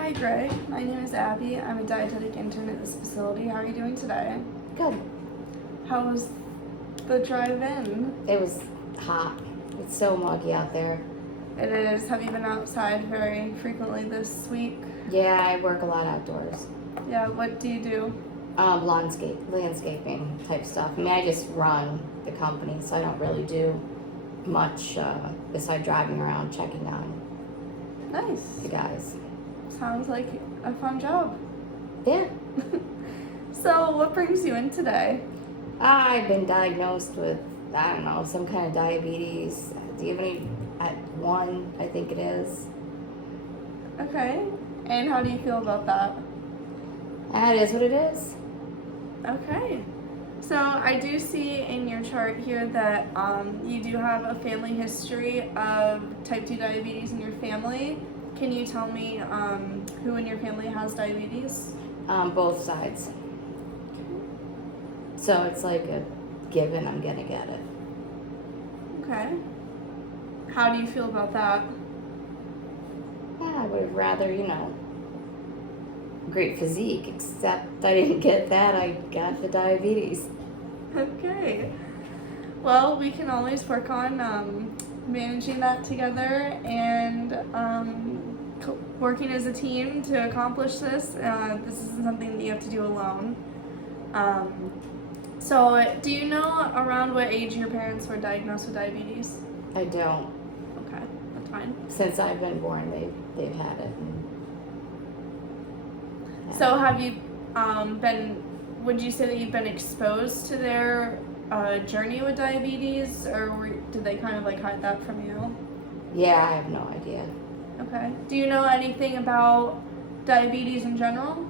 Hi Greg, my name is Abby. I'm a dietetic intern at this facility. How are you doing today? Good. How was the drive in? It was hot. It's so muggy out there. It is. Have you been outside very frequently this week? Yeah, I work a lot outdoors. Yeah, what do you do? Landscaping type stuff. I mean, I just run the company, so I don't really do much besides driving around checking on Nice. the guys. Sounds like a fun job. Yeah. So, what brings you in today? I've been diagnosed with, I don't know, some kind of diabetes. Do you have any? At 1, I think it is. Okay. And how do you feel about that? That is what it is. Okay. So I do see in your chart here that you do have a family history of type 2 diabetes in your family. Can you tell me who in your family has diabetes? Both sides. So it's like a given I'm gonna get it. Okay. How do you feel about that? Yeah, I would have rather, great physique, except I didn't get that. I got the diabetes. Okay. Well, we can always work on managing that together and working as a team to accomplish this. This isn't something that you have to do alone. So, do you know around what age your parents were diagnosed with diabetes? I don't. Okay, that's fine. Since I've been born, they've had it. So, have you would you say that you've been exposed to their journey with diabetes, or did they kind of like hide that from you? Yeah, I have no idea. Okay. Do you know anything about diabetes in general?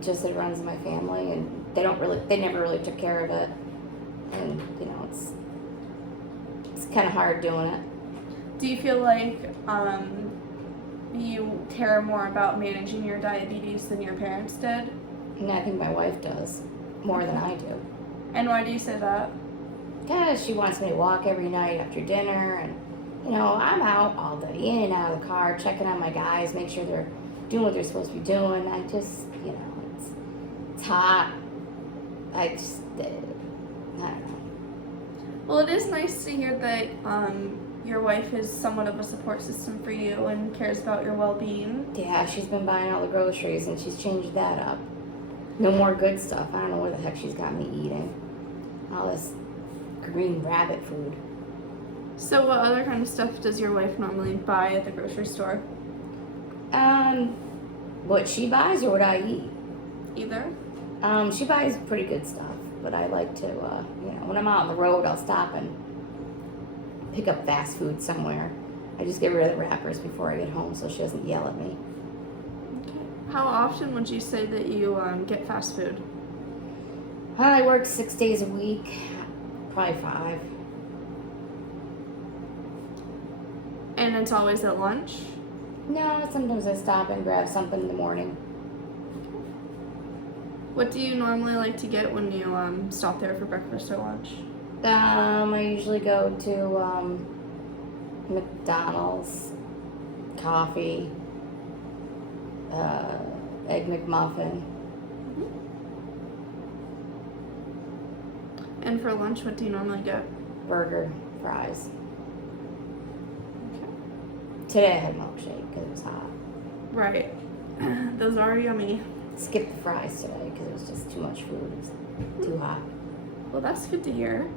Just that it runs in my family, and they never really took care of it, and it's kind of hard doing it. Do you feel like you care more about managing your diabetes than your parents did? And I think my wife does more than I do. And why do you say that? Because she wants me to walk every night after dinner, and I'm out all day, in and out of the car, checking on my guys, make sure they're doing what they're supposed to be doing. I just, it's hot. I don't know. Well, it is nice to hear that your wife is somewhat of a support system for you and cares about your well-being. Yeah, she's been buying all the groceries, and she's changed that up. No more good stuff. I don't know what the heck she's got me eating. All this green rabbit food. So what other kind of stuff does your wife normally buy at the grocery store? What she buys or what I eat? Either? She buys pretty good stuff, but I like to, when I'm out on the road, I'll stop and pick up fast food somewhere. I just get rid of the wrappers before I get home so she doesn't yell at me. Okay. How often would you say that you get fast food? I work 6 days a week, probably 5. And it's always at lunch? No, sometimes I stop and grab something in the morning. What do you normally like to get when you stop there for breakfast or lunch? I usually go to McDonald's, coffee, egg McMuffin. And for lunch, what do you normally get? Burger, fries. Okay. Today I had a milkshake because it was hot. Right. Those are yummy. Skipped the fries today because it was just too much food. It was too hot. Well, that's good to hear.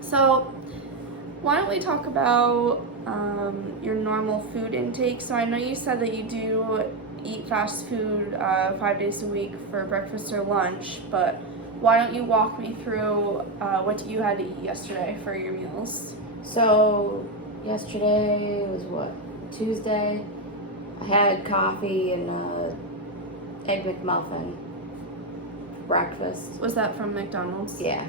So why don't we talk about your normal food intake? So I know you said that you do eat fast food 5 days a week for breakfast or lunch, but why don't you walk me through what you had to eat yesterday for your meals? So yesterday was what? Tuesday. I had coffee and egg McMuffin for breakfast. Was that from McDonald's? Yeah.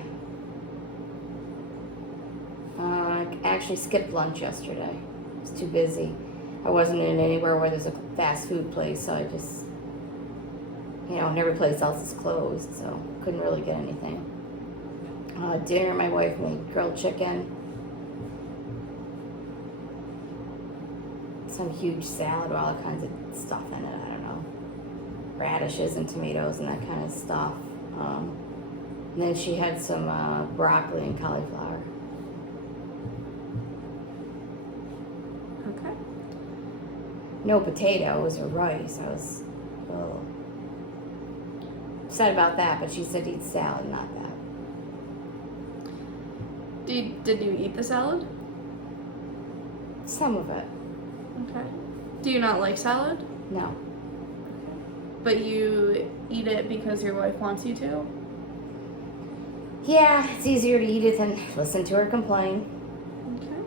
I actually skipped lunch yesterday. I was too busy. I wasn't in anywhere where there's a fast food place, so I just, and every place else is closed, so couldn't really get anything. Dinner, my wife made grilled chicken. some huge salad with all kinds of stuff in it. I don't know, radishes and tomatoes and that kind of stuff. And then she had some broccoli and cauliflower. Okay. No potatoes or rice. I was a little upset about that, but she said eat salad, not that. Did you eat the salad? Some of it. Okay. Do you not like salad? No. But you eat it because your wife wants you to? Yeah, it's easier to eat it than listen to her complain. Okay.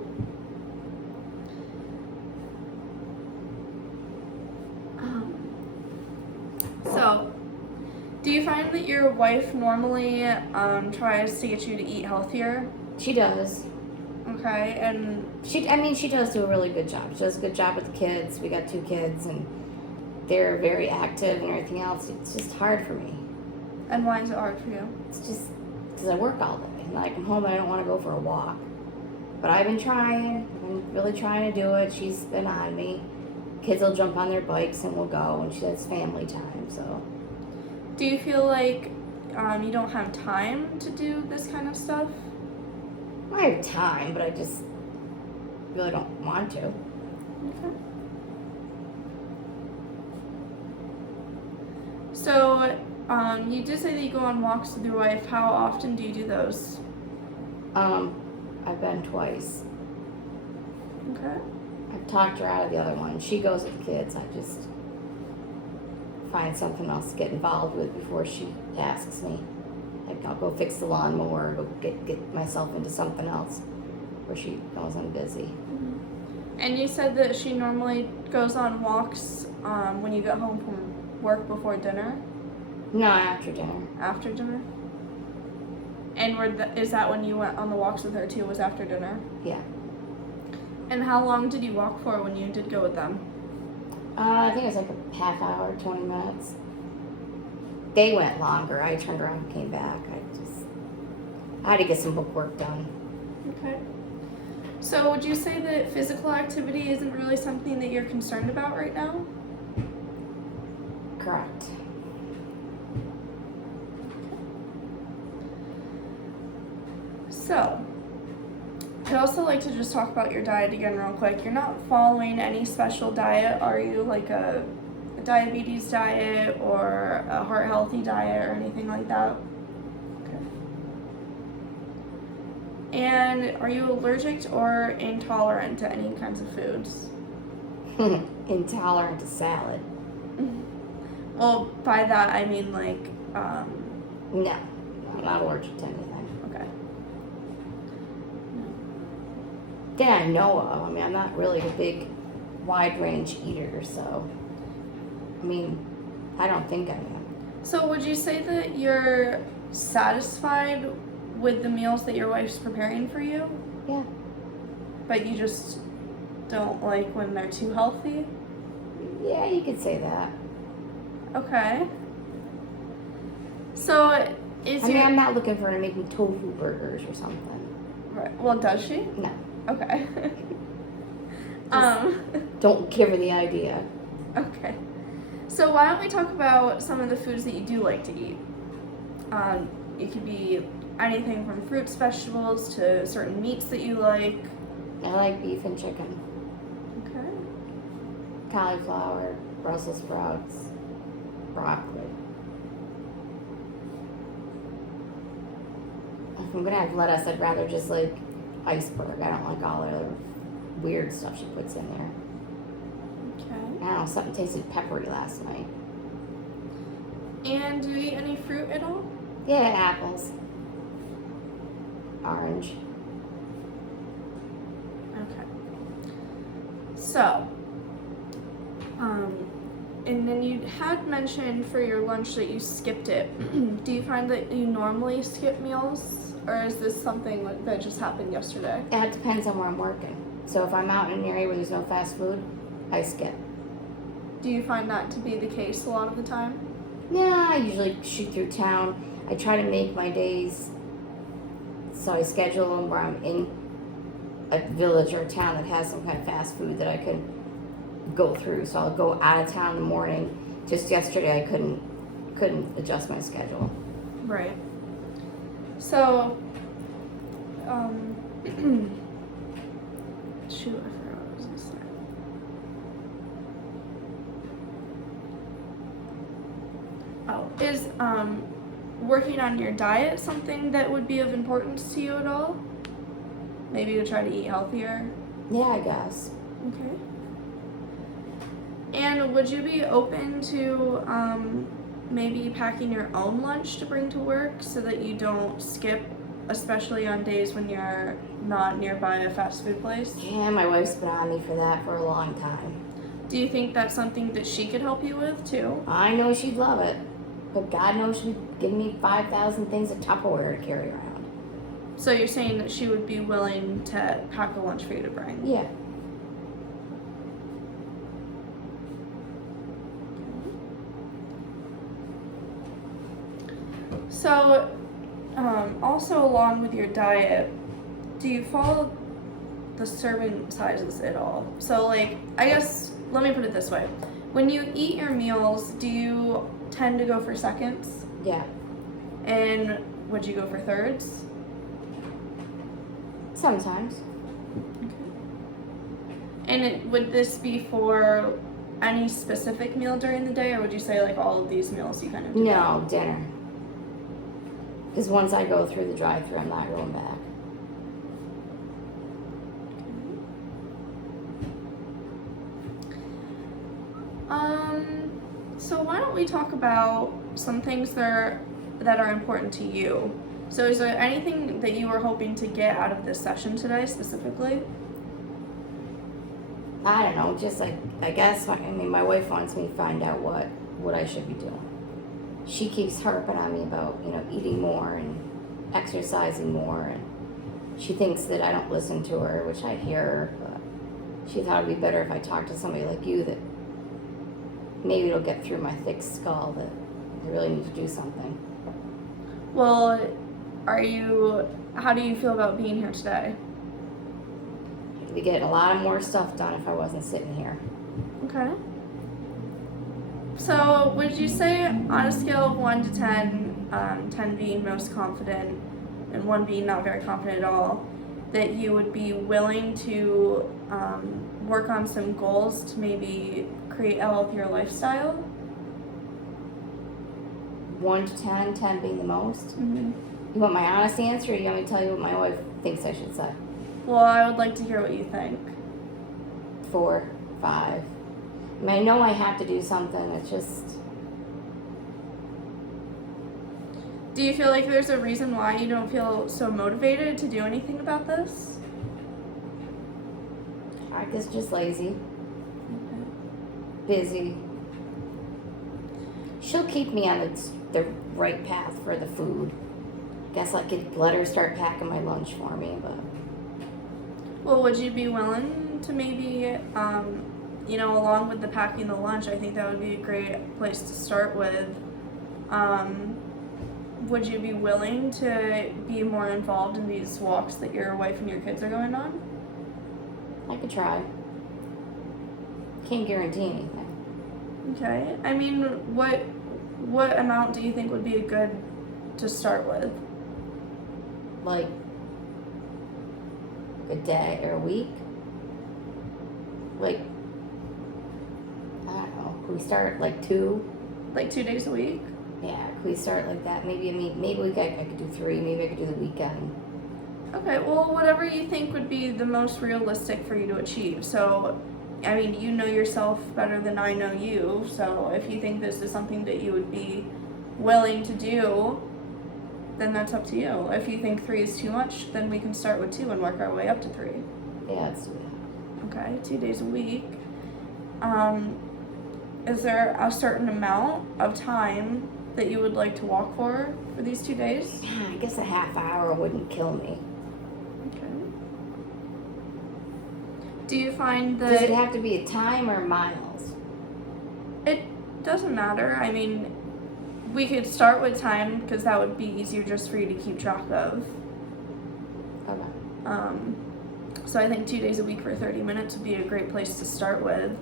So, do you find that your wife normally tries to get you to eat healthier? She does. Okay, and She does do a really good job. She does a good job with the kids. We got 2 kids, and they're very active and everything else. It's just hard for me. why is it hard for you? It's just because I work all day. And I come home and I don't want to go for a walk. But I've been trying. I've been really trying to do it. She's been on me. Kids will jump on their bikes and we'll go, and she has family time. So Do you feel like you don't have time to do this kind of stuff? I have time, but I just really don't want to. Okay. So, you did say that you go on walks with your wife. How often do you do those? I've been twice. Okay. I've talked her out of the other one. She goes with the kids. I just find something else to get involved with before she asks me. Like I'll go fix the lawnmower, or go get myself into something else where she knows I'm busy. And you said that she normally goes on walks when you get home from work before dinner? No, after dinner. After dinner? And is that when you went on the walks with her too, was after dinner? Yeah. And how long did you walk for when you did go with them? I think it was like a half hour, 20 minutes. They went longer. I turned around and came back. I had to get some book work done. Okay. So would you say that physical activity isn't really something that you're concerned about right now? Correct. So, I'd also like to just talk about your diet again real quick. You're not following any special diet, are you? Like a diabetes diet or a heart healthy diet or anything like that? Okay. And are you allergic or intolerant to any kinds of foods? Intolerant to salad. Well, by that I mean like, No, I'm not allergic to anything. okay. That I know of. I mean, I'm not really a big, wide range eater, so. I mean, I don't think I am. So would you say that you're satisfied with the meals that your wife's preparing for you? Yeah. But you just don't like when they're too healthy? Yeah, you could say that. Okay. So I'm not looking for her to make me tofu burgers or something. Right. Well, does she? No. Okay. Don't give her the idea. Okay. So why don't we talk about some of the foods that you do like to eat? It could be anything from fruits, vegetables, to certain meats that you like. I like beef and chicken. Okay. Cauliflower, Brussels sprouts, broccoli. If I'm gonna have lettuce, I'd rather just like iceberg. I don't like all the other weird stuff she puts in there. Okay. I don't know, something tasted peppery last night. And do you eat any fruit at all? Yeah, apples. Orange. Okay. So, and then you had mentioned for your lunch that you skipped it. Do you find that you normally skip meals, or is this something that just happened yesterday? Yeah, it depends on where I'm working. So if I'm out in an area where there's no fast food, I skip. Do you find that to be the case a lot of the time? Yeah, I usually shoot through town. I try to make my days so I schedule them where I'm in a village or a town that has some kind of fast food that I can go through. So I'll go out of town in the morning. Just yesterday I couldn't adjust my schedule. Right. So, shoot, I forgot what I was gonna say. Oh, is working on your diet something that would be of importance to you at all? Maybe to try to eat healthier? Yeah, I guess. Okay. And would you be open to maybe packing your own lunch to bring to work so that you don't skip, especially on days when you're not nearby a fast food place? Yeah, my wife's been on me for that for a long time. Do you think that's something that she could help you with too? I know she'd love it, but God knows she'd give me 5,000 things of Tupperware to carry around. So you're saying that she would be willing to pack a lunch for you to bring? Yeah. So, also along with your diet, do you follow the serving sizes at all? So, like, I guess, let me put it this way. When you eat your meals, do you tend to go for seconds? Yeah. And would you go for thirds? Sometimes. And would this be for any specific meal during the day, or would you say, like, all of these meals you kind of do? No, dinner. Because once I go through the drive-thru, I'm not going back. So why don't we talk about some things that are important to you? So is there anything that you were hoping to get out of this session today specifically? I don't know, just like, I guess, my wife wants me to find out what I should be doing. She keeps harping on me about, eating more and exercising more, and she thinks that I don't listen to her, which I hear her, but she thought it'd be better if I talked to somebody like you that maybe it'll get through my thick skull that I really need to do something. Well, how do you feel about being here today? I'd be getting a lot of more stuff done if I wasn't sitting here. Okay. So would you say on a scale of 1 to 10, 10 being most confident and 1 being not very confident at all, that you would be willing to work on some goals to maybe create a healthier lifestyle? 1 to 10, 10 being the most? Mm-hmm. You want my honest answer, or you want me to tell you what my wife thinks I should say? Well, I would like to hear what you think. 4, 5. I know I have to do something, it's just... Do you feel like there's a reason why you don't feel so motivated to do anything about this? I guess just lazy. Okay. Busy. She'll keep me on the right path for the food. Guess I could let her start packing my lunch for me, but... Well, would you be willing to maybe, along with the packing the lunch, I think that would be a great place to start with. Would you be willing to be more involved in these walks that your wife and your kids are going on? I could try. Can't guarantee anything. Okay. I mean, what amount do you think would be a good to start with? Like a day or a week? Like, I don't know. Can we start like 2? Like 2 days a week? Yeah, can we start like that? Maybe I could do 3. Maybe I could do the weekend. Okay, well, whatever you think would be the most realistic for you to achieve. So, I mean, you know yourself better than I know you. So if you think this is something that you would be willing to do, then that's up to you. If you think 3 is too much, then we can start with 2 and work our way up to 3. Yeah, let's do that. Okay, 2 days a week. Is there a certain amount of time that you would like to walk for these 2 days? I guess a half hour wouldn't kill me. Okay. Do you find that... Does it have to be a time or miles? It doesn't matter. I mean, we could start with time because that would be easier just for you to keep track of. Okay. So I think 2 days a week for 30 minutes would be a great place to start with.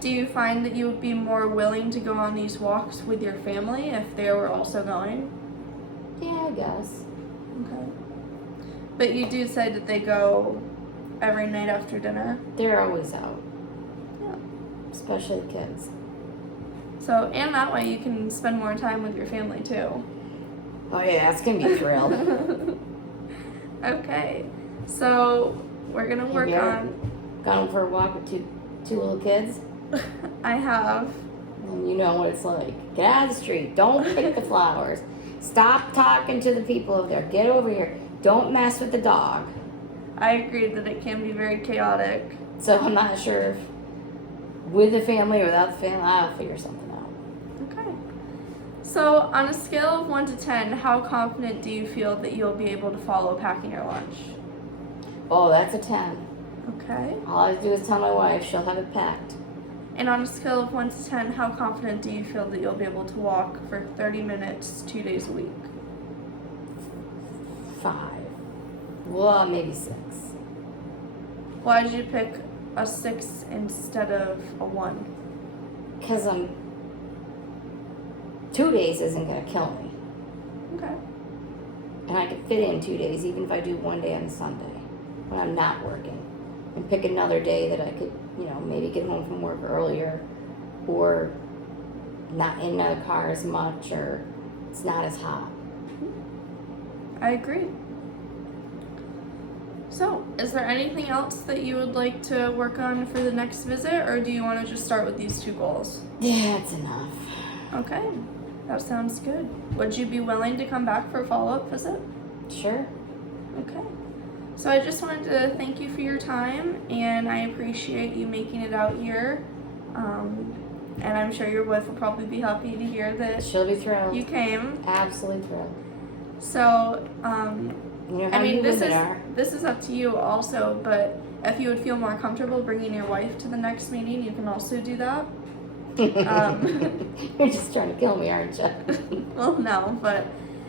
Do you find that you would be more willing to go on these walks with your family if they were also going? Yeah, I guess. Okay. But you do say that they go every night after dinner? They're always out. Yeah. Especially the kids. So, and that way you can spend more time with your family too. Oh yeah, it's gonna be a thrill. Okay. So, we're gonna work Have you ever on... gone for a walk with two little kids? I have. And you know what it's like. Get out of the street. Don't pick the flowers. Stop talking to the people over there. Get over here. Don't mess with the dog. I agree that it can be very chaotic. So I'm not sure if with the family or without the family, I'll figure something out. Okay. So, on a scale of 1 to 10, how confident do you feel that you'll be able to follow packing your lunch? Oh, that's a 10. Okay. All I have to do is tell my wife. She'll have it packed. And on a scale of 1 to 10, how confident do you feel that you'll be able to walk for 30 minutes 2 days a week? 5. Well, maybe 6. Why did you pick a 6 instead of a 1? Because 2 days isn't going to kill me. Okay. And I could fit in 2 days, even if I do one day on Sunday when I'm not working. And pick another day that I could, maybe get home from work earlier or not in another car as much or it's not as hot. I agree. So, is there anything else that you would like to work on for the next visit, or do you want to just start with these 2 goals? Yeah, it's enough. Okay, that sounds good. Would you be willing to come back for a follow-up visit? Sure. Okay. So I just wanted to thank you for your time, and I appreciate you making it out here. And I'm sure your wife will probably be happy to hear that She'll be thrilled. you came. Absolutely thrilled. So, You know how I mean, you this women is are. this is up to you also. But if you would feel more comfortable bringing your wife to the next meeting, you can also do that. You're just trying to kill me, aren't you? Well, no, but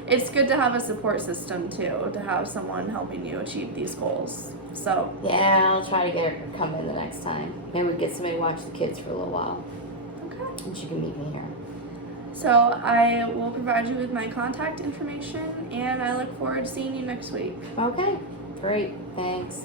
it's good to have a support system too, to have someone helping you achieve these goals. So Yeah, I'll try to get her to come in the next time. Maybe we get somebody to watch the kids for a little while. okay. And she can meet me here. So I will provide you with my contact information, and I look forward to seeing you next week. Okay, great. Thanks.